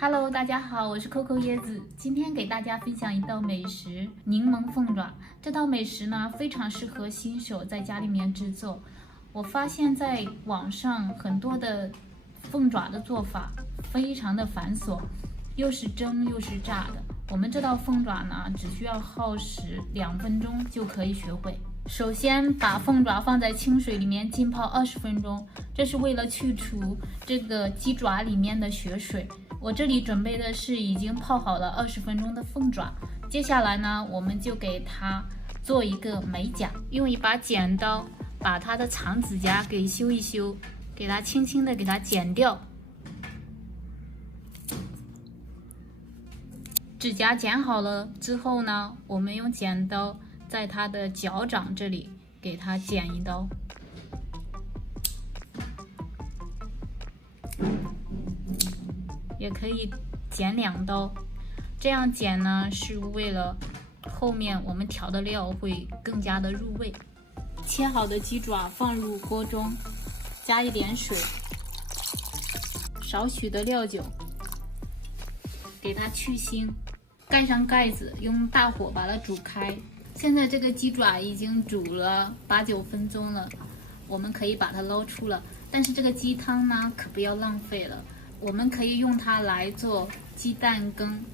Hello， 大家好，我是 Coco 椰子，今天给大家分享一道美食——柠檬凤爪。这道美食呢，非常适合新手在家里面制作。我发现在网上很多的凤爪的做法非常的繁琐，又是蒸又是炸的。我们这道凤爪呢，只需要耗时2分钟就可以学会。首先把凤爪放在清水里面浸泡20分钟，这是为了去除这个鸡爪里面的血水。我这里准备的是已经泡好了20分钟的凤爪。接下来呢，我们就给它做一个美甲，用一把剪刀把它的长指甲给修一修，给它轻轻的给它剪掉。指甲剪好了之后呢，我们用剪刀在它的脚掌这里给它剪一刀，也可以剪2刀。这样剪呢，是为了后面我们调的料会更加的入味。切好的鸡爪放入锅中，加一点水，少许的料酒，给它去腥，盖上盖子，用大火把它煮开。现在这个鸡爪已经煮了8、9分钟了，我们可以把它捞出了。但是这个鸡汤呢，可不要浪费了，我们可以用它来做鸡蛋羹。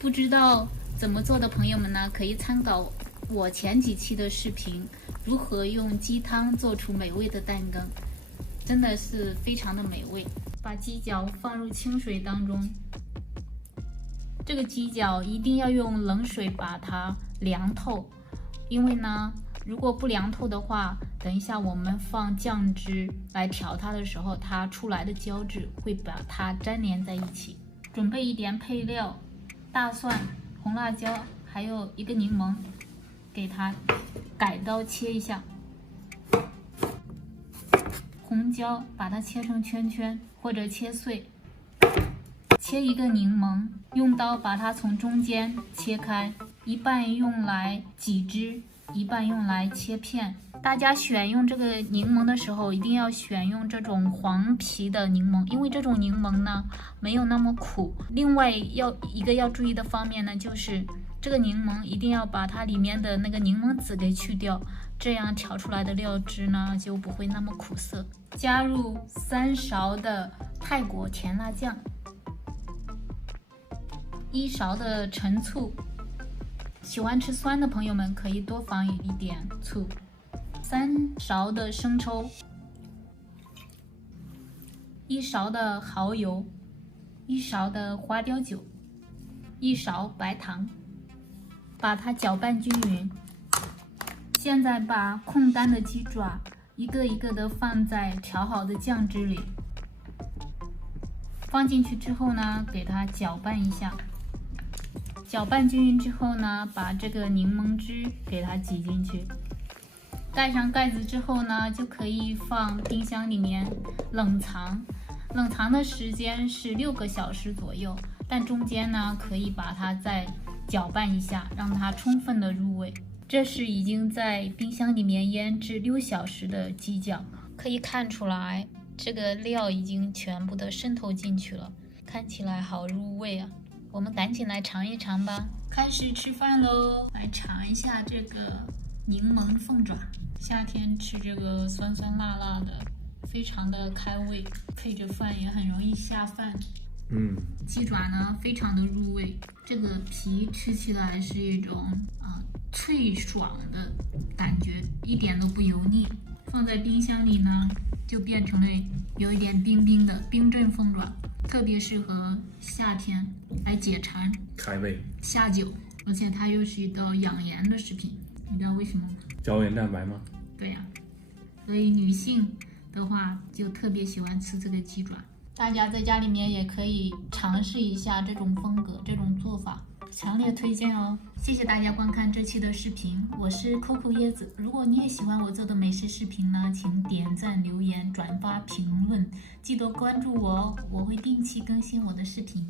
不知道怎么做的朋友们呢，可以参考我前几期的视频，如何用鸡汤做出美味的蛋羹，真的是非常的美味。把鸡脚放入清水当中，这个鸡脚一定要用冷水把它凉透，因为呢，如果不凉透的话，等一下我们放酱汁来调它的时候，它出来的胶质会把它粘连在一起。准备一点配料，大蒜、红辣椒，还有1个柠檬，给它改刀切一下。红椒把它切成圈圈或者切碎。切1个柠檬，用刀把它从中间切开，一半用来挤汁，一半用来切片。大家选用这个柠檬的时候，一定要选用这种黄皮的柠檬，因为这种柠檬呢没有那么苦。另外要注意的方面呢，就是这个柠檬一定要把它里面的那个柠檬籽给去掉，这样调出来的料汁呢就不会那么苦涩。加入3勺的泰国甜辣酱，1勺的陈醋，喜欢吃酸的朋友们可以多放一点醋。3勺的生抽，1勺的蚝油，1勺的花雕酒，1勺白糖，把它搅拌均匀。现在把控干的鸡爪一个一个的放在调好的酱汁里，放进去之后呢，给它搅拌一下。搅拌均匀之后呢，把这个柠檬汁给它挤进去，盖上盖子之后呢，就可以放冰箱里面冷藏。冷藏的时间是6个小时左右，但中间呢，可以把它再搅拌一下，让它充分的入味。这是已经在冰箱里面腌制6小时的鸡脚，可以看出来这个料已经全部的渗透进去了，看起来好入味啊。我们赶紧来尝一尝吧。开始吃饭喽，来尝一下这个柠檬凤爪。夏天吃这个酸酸辣辣的，非常的开胃，配着饭也很容易下饭。鸡爪呢非常的入味，这个皮吃起来是一种脆爽的感觉，一点都不油腻。放在冰箱里呢，就变成了有一点冰冰的冰镇凤爪，特别适合夏天来解馋、开胃、下酒，而且它又是一道养颜的食品。你知道为什么？胶原蛋白吗？对呀，所以女性的话就特别喜欢吃这个鸡爪。大家在家里面也可以尝试一下这种风格、这种做法，强烈推荐哦！谢谢大家观看这期的视频，我是 Coco 椰子。如果你也喜欢我做的美食视频呢，请点赞、留言、转发、评论，记得关注我哦，我会定期更新我的视频。